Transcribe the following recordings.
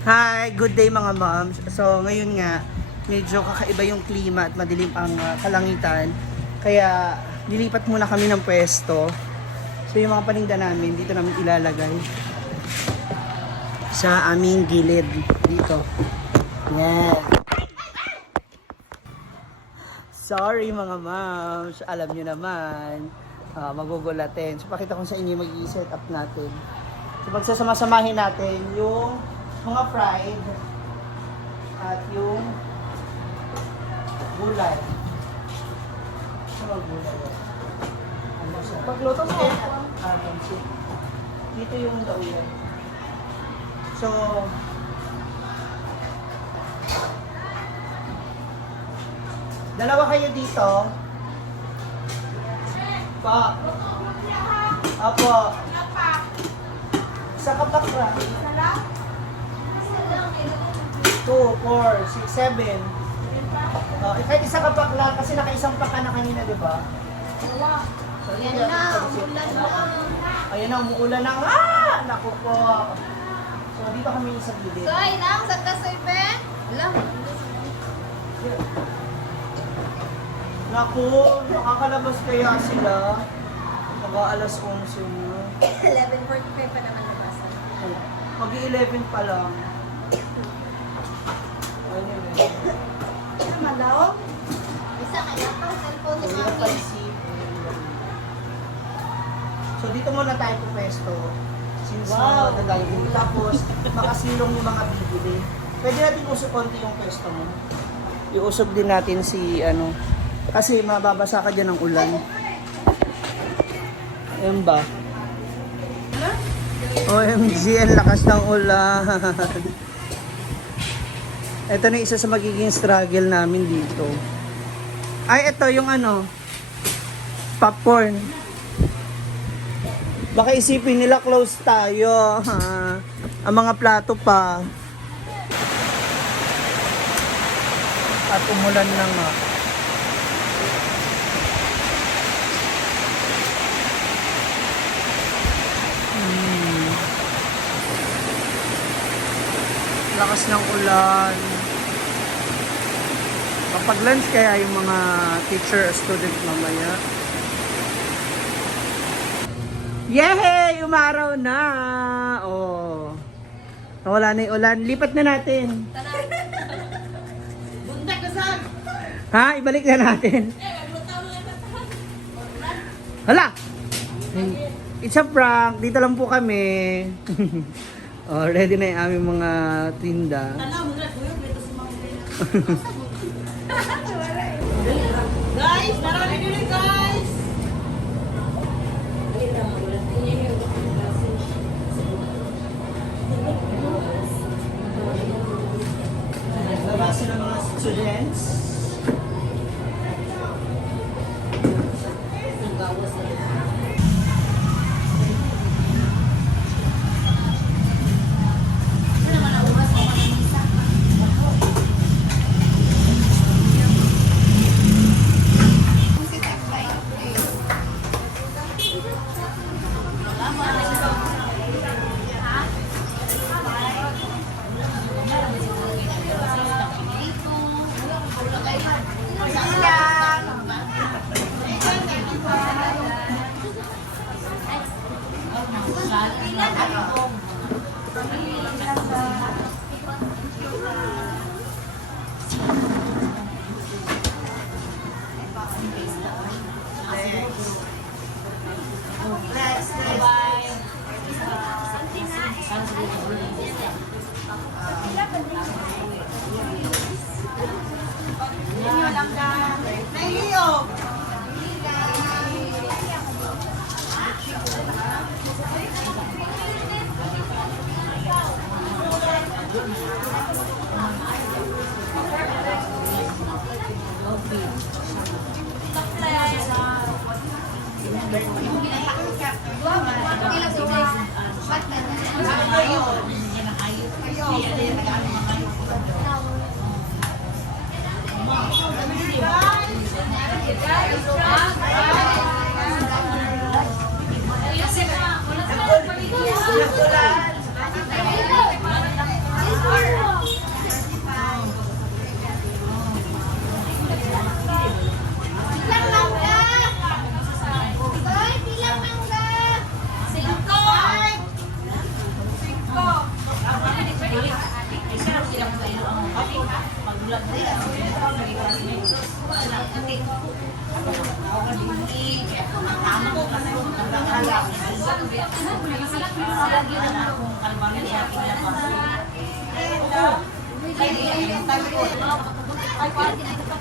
Hi, good day mga moms. So ngayon nga, medyo kakaiba yung klima at madilim ang kalangitan. Kaya lilipat muna kami ng pwesto. So yung mga paninda namin, dito namin ilalagay. Sa aming gilid. Dito. Yeah. Sorry mga moms. Alam nyo naman. Magugulatin. So pakita ko sa inyo yung mag-i-set up natin. So magsasama-samahin natin yung mga fried at yung gulay. Mga gulay. Ano siya? Pagluto mo. Dito yung daulan. So, dalawa kayo dito. Pa. Apo. Sa kapak ra. 2, 4, 6, 7. Kahit isa kapak lang kasi nakaisang paka na kanina, di ba? So, Yan na, umulan na. Ayan na, umuulan na nga! Naku po. So, dito kami sa gilid. So, ay lang, sa kasoy, Ben. Lang. Naku, nakakalabas kaya sila. Mga alas 11 na. 11:45 pa naman nabasan. Mag-11 pa lang. Malaw? Isa kaya pa, cellphone ni Mami. So dito muna tayo po pwesto. Since dadalhin. Tapos makasilong yung mga bibili. Pwede natin usok konti yung pwesto mo. Iusog din natin si ano. Kasi mababasa ka dyan ng ulan. Ayun ba? OMG, ang lakas ng ulan. Ito na isa sa magiging struggle namin dito. Ay, ito yung ano, popcorn. Baka isipin nila close tayo. Ha? Ang mga plato pa. At umulan na nga. Lakas ng ulan. Kapag lunch kaya yung mga teacher student mamaya. Yehey! Umaraw na! Oh. Nawala na yung ulan. Lipat na natin. Bundak na saan? Ha? Ibalik na natin. Hala! It's a prank. Dito lang po kami. Oh, ready na yung aming mga tinda. Guys, marami dito guys! Labas sila mga students.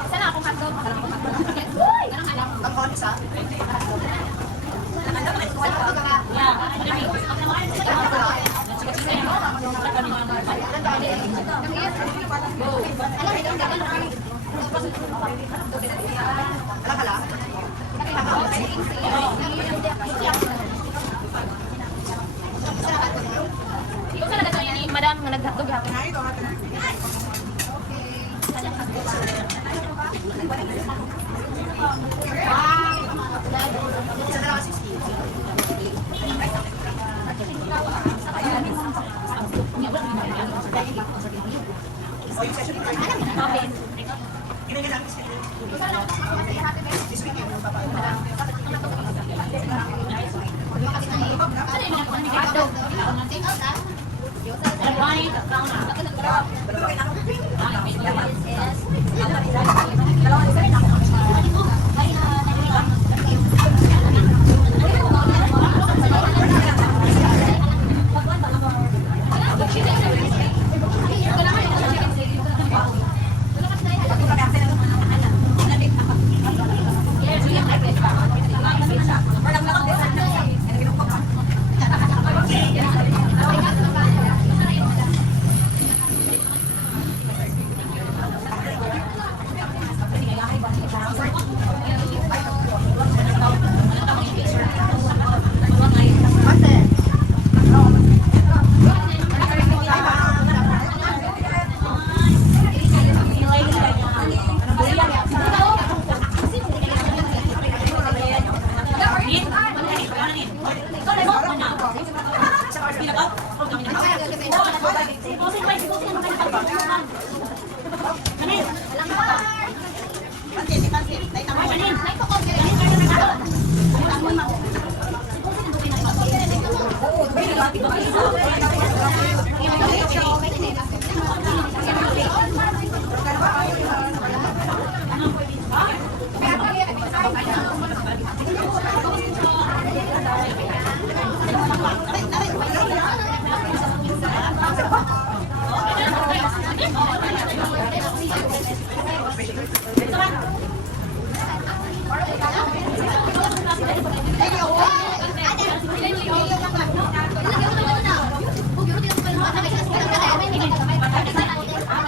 Sana akong hotdog. Ang konsa. Ikaw sa lagat ni madam nga naghatdog hapon. Isa na lang 16. O yung session ko. Ginagin namin sila. This weekend yung papa.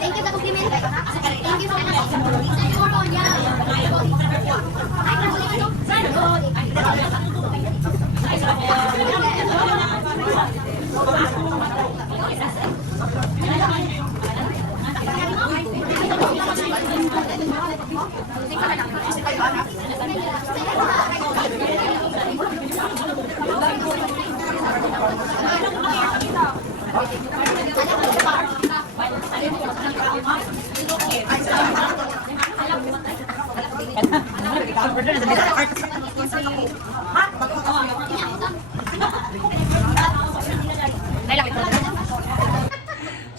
Thank you sa compliment. Thank you sa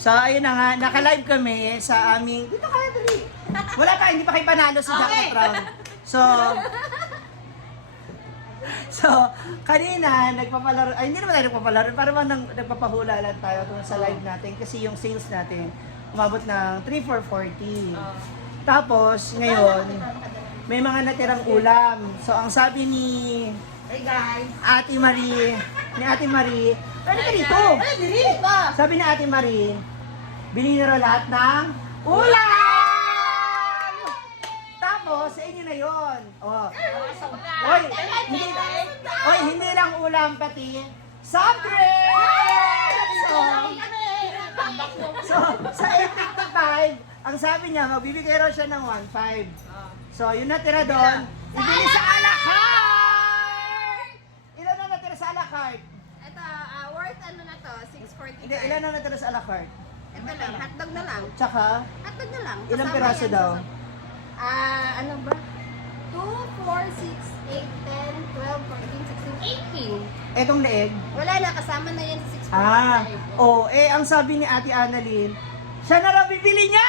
So, ayun na nga, naka-live kami sa aming... Dito kaya, dali. Wala pa, hindi pa kayo panalo sa jackpot round. So, kanina, nagpapalaro... Ay, hindi naman tayo nagpapalaro. Parang nagpapahula lang tayo tungkol sa live natin kasi yung sales natin umabot ng 3,440. Tapos, ngayon, may mga natirang ulam. So, ang sabi ni... Hey guys. Ate Marie, pwede ka dito. Sabi ni Ate Marie, bilhin na raw lahat ng ulam! Tapos, sa inyo na yun. Oh. Hindi lang ulam, pati soft drinks! So, sa 855, ang sabi niya, magbibigay raw siya ng 1.5. So, yun natira doon, ibili sa a la carte! Ilan na natira sa a la carte? Ito, worth ano na to? 645. Hindi, ilan na natira sa a la carte? Ito lang, hotdog na lang. Tsaka, Hotdog na lang. ilang Kasama piraso yan daw? Ano ba? 2, 4, 6, 8, 10, 12, 14, 16, 18. Etong leeg? Wala na, kasama na yan sa 645. Ang sabi ni Ate Annalyn, siya na raw bibili niya!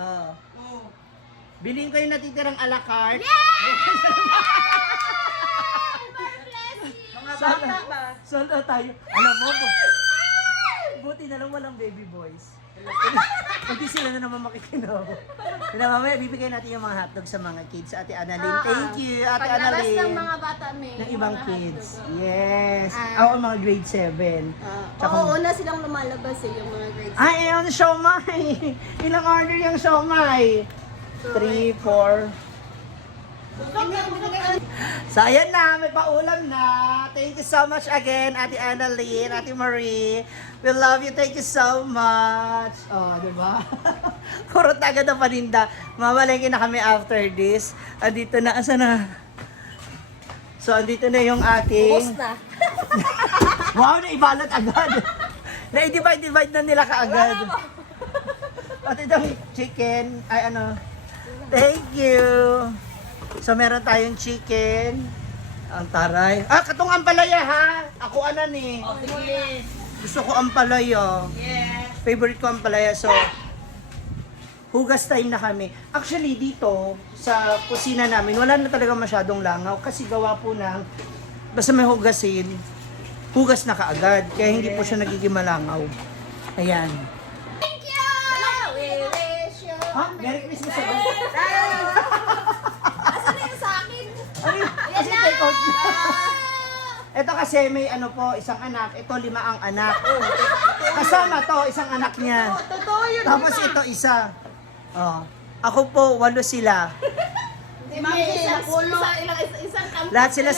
Oh. Oh. Bilhin ko yung natitirang a la carte. Mga Sana, bata ba? sana tayo. Alam mo, buti na lang walang baby boys. Hindi sila na naman makikinog. Mamaya bibigay natin yung mga hotdog sa mga kids. Ate Annalyn, thank you. Ate Paglabas Annalyn. ng mga bata, may Ng ibang mga kids. hotdog, oh. Yes. Ah. Ako mga grade 7. Tsaka- Oo, una silang lumalabas yung mga grades. Ay, yung siomay. Ilang order yung siomay? 3, 4. So, ayan na. May paulam na. Thank you so much again, Ate Annalyn, Ate Marie. We love you. Thank you so much. Oh, di ba? Kurot na agad ang paninda. Mamalengke na kami after this. Andito na. Asa na? So, andito na yung ating... na. Wow, naibalot agad. Na-divide na nila kaagad. Pati itong chicken, ay ano, thank you. So, meron tayong chicken. Ang taray. Ah, katong ampalaya ha. Ako anan eh. Oh, sige. Gusto ko ampalaya. Yes. Favorite ko ampalaya. So, hugas time na kami. Actually, dito, sa kusina namin, wala na talaga masyadong langaw. Kasi gawa po ng, basta may hugasin, hugas na kaagad. Kaya hindi po siya nagiging malangaw. Ayan. Thank you! We wish you... Ha? Merry Christmas again. Asan na yung sa akin? Ay, kasi take out na. Ito kasi may ano po, isang anak. Ito 5 ang anak. Kasama to, isang anak niya. Totoo yun. Tapos ito isa. Oh. Ako po, 8 sila. Isang kampo. Lahat sila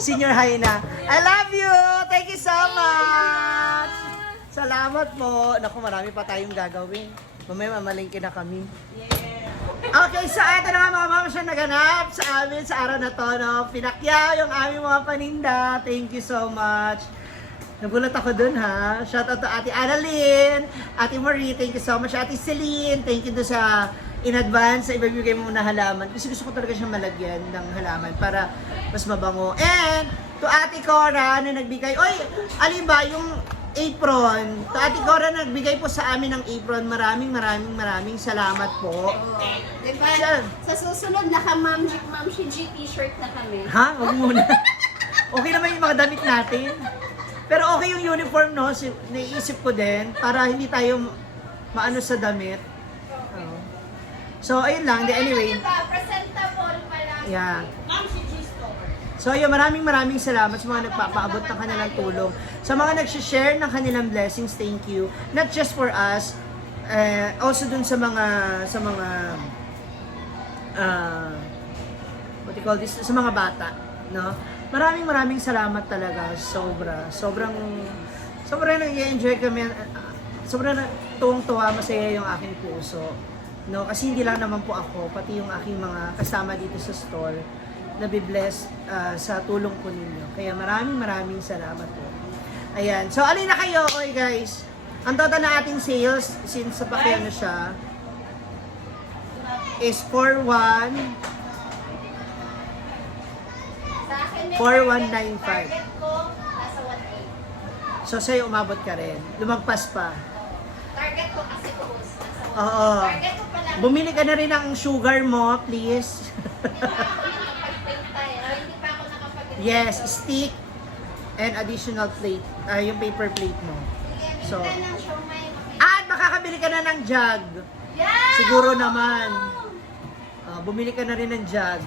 senior high na. I love you! Thank you so much! Salamat po. Naku, marami pa tayong gagawin. Mamaya mamalingki na kami. Okay, so ito na nga mga mama siya naganap sa amin sa araw na to, no? Pinakyaw yung aming mga paninda. Thank you so much. Nagulat ako dun, ha? Shout out to Ate Annalyn, Ate Marie, thank you so much. Ate Celine, thank you do sa in advance sa ibibigay mo na halaman. Kasi gusto ko talaga siyang malagyan ng halaman para mas mabango. And to Ate Cora na nagbigay, oy, alin ba yung apron? To Ate Cora na nagbigay po sa amin ng apron. Maraming salamat po. Diba? Siya. Sa susunod, naka-Ma'am G t-shirt na kami. Ha? Huwag muna. Okay naman yung mga damit natin. Pero okay yung uniform, no? Naiisip ko din para hindi tayo maano sa damit. Oo. So, ayun lang. Anyway. Diba? Presentable pala. Yeah. Ma'am G store. So, ayun, maraming salamat sa mga nagpapaabot ng kanilang tulong. Sa mga nag-share ng kanilang blessings, thank you. Not just for us, also dun sa mga what do you call this? Sa mga bata, no? Maraming salamat talaga. Sobrang nag-enjoy kami. Sobrang tuwang-tuwa, masaya yung aking puso. No, kasi hindi lang naman po ako, pati yung aking mga kasama dito sa store nabibless sa tulong po ninyo. Kaya maraming salamat po. Ayan. So, alin na kayo, okay guys? Ang total na ating sales, since sa pakyan na siya, is 4,195. Sa akin, may 4195. target ko, nasa 1.8. So, sa'yo umabot ka rin. Lumagpas pa. Target ko kasi close. Nasa 1.8. Oo. Target ko pala. Bumili ka na rin ng sugar mo, please. Hindi pa ako nakapag-print tayo. Hindi pa ako nakapag-print. Yes, stick and additional plate. Yung paper plate mo. Sige, So, bigyan ng siomay. at makakabili ka na ng jug. Yeah! Siguro naman. Bumili ka na rin ng jug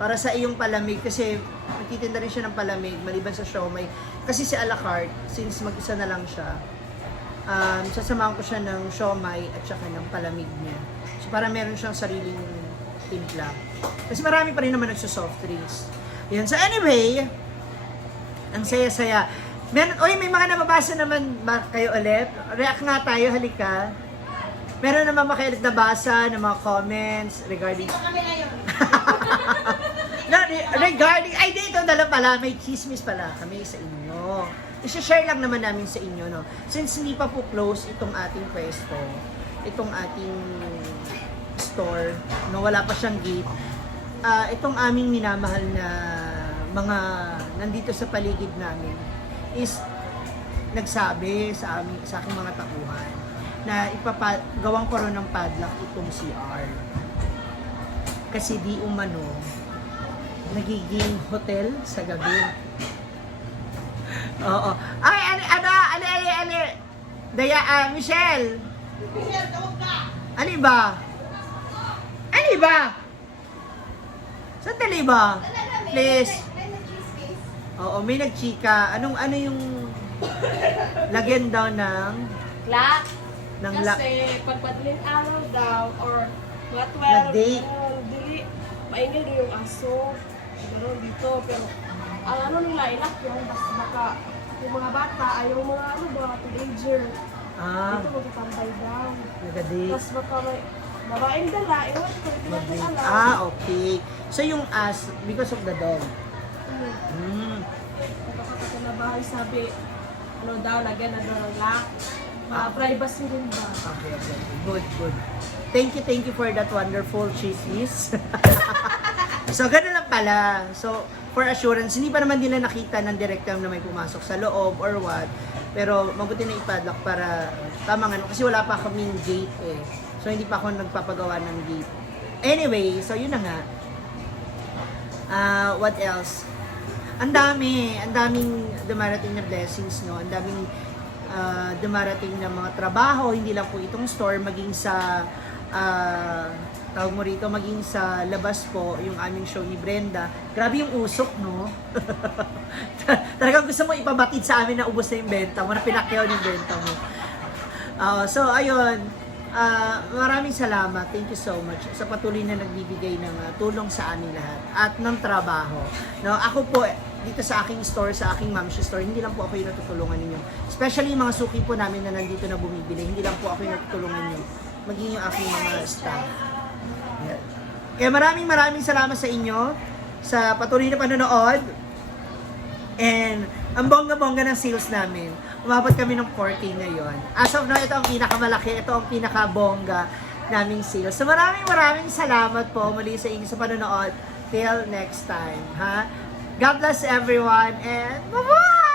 para sa iyong palamig kasi nagtitinda rin siya ng palamig maliban sa siomay. Kasi si a la carte, since mag-isa na lang siya, sasamahan ko siya ng siomay at saka ng palamig niya. So para meron siyang sariling timpla. Kasi marami pa rin naman nagso-soft drinks. Yan. So anyway, ang saya-saya. May mga nababasa naman ba kayo ulit? React nga tayo, halika. Meron naman ba kayo ulit nabasa ng mga comments regarding... Dito kami ngayon. No, regarding... Ay, dito dala pala. May chismis pala kami sa inyo. I-share lang naman namin sa inyo, no? Since hindi pa po close itong ating pwesto, itong ating store, no, wala pa siyang gate, itong aming minamahal na mga nandito sa paligid namin is nagsabi sa aking mga tauhan na gawang ko rin ng padlock itong CR. Kasi di umano, nagiging hotel sa gabi. Oo. Ay, ano, Michelle! Michelle, tawag ka! Ano ba? Ano ba? Sandali ba? Please. May nag-cheesecake. Oo, may nagchika. Ano yung lagyan daw ng Lahat. ng Kasi pagpadling araw daw or mga 12, Na-date. dili, maingay daw yung aso. Gano'n dito, pero ang ano nila, ilak yun, basta baka yung mga bata ay yung mga mga teenager. Dito magtatambay daw. nagadi. Tapos baka may babaeng dala, iwan ko, hindi natin alam. Okay. So yung as because of the dog. Hmm. Nakakatagal na bahay, sabi, ano daw, lagyan na daw ng lock. Privacy din ba? Okay. Good. Thank you for that wonderful chismis. So, gano'n lang pala. So, for assurance, hindi pa naman nila nakita ng director na may pumasok sa loob or what. Pero, mabuti na ipadlock para tama nga. Kasi wala pa kaming gate eh. So, hindi pa ako nagpapagawa ng gate. Anyway, so yun na nga. What else? Ang daming dumarating na blessings, no? Ang daming dumarating na mga trabaho, hindi lang po itong store, maging sa tawag mo rito, maging sa labas po, yung aming show ni Brenda. Grabe yung usok, no? Talagang gusto mo ipabatid sa amin na ubos na yung benta mo, na pinakyaw yung benta mo. So, ayun. Maraming salamat. Thank you so much sa patuloy na nagbibigay ng tulong sa amin lahat at ng trabaho. No, ako po dito sa aking store, sa aking Mamshi store, hindi lang po ako yung natutulungan ninyo. Especially yung mga suki po namin na nandito na bumibili, hindi lang po ako yung natutulungan ninyo. Maging yung aking mga staff. Yeah. Kaya maraming salamat sa inyo sa patuloy na panonood. And ang bongga-bongga ng sales namin. Umabot kami ng 4K ngayon. As of now, ito ang pinakamalaki, ito ang pinakabongga naming sales. So maraming salamat po muli sa inyo sa panonood. Till next time, ha? God bless everyone and bye-bye!